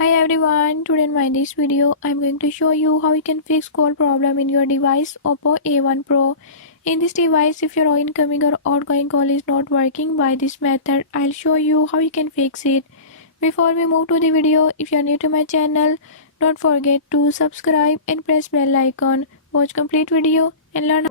Hi everyone, today in this video I'm going to show you how you can fix call problem in your device Oppo A1 Pro. In this device, if your incoming or outgoing call is not working by this method, I'll show you how you can fix it. Before we move to the video, if you're new to my channel, don't forget to subscribe and press bell icon. Watch complete video and learn.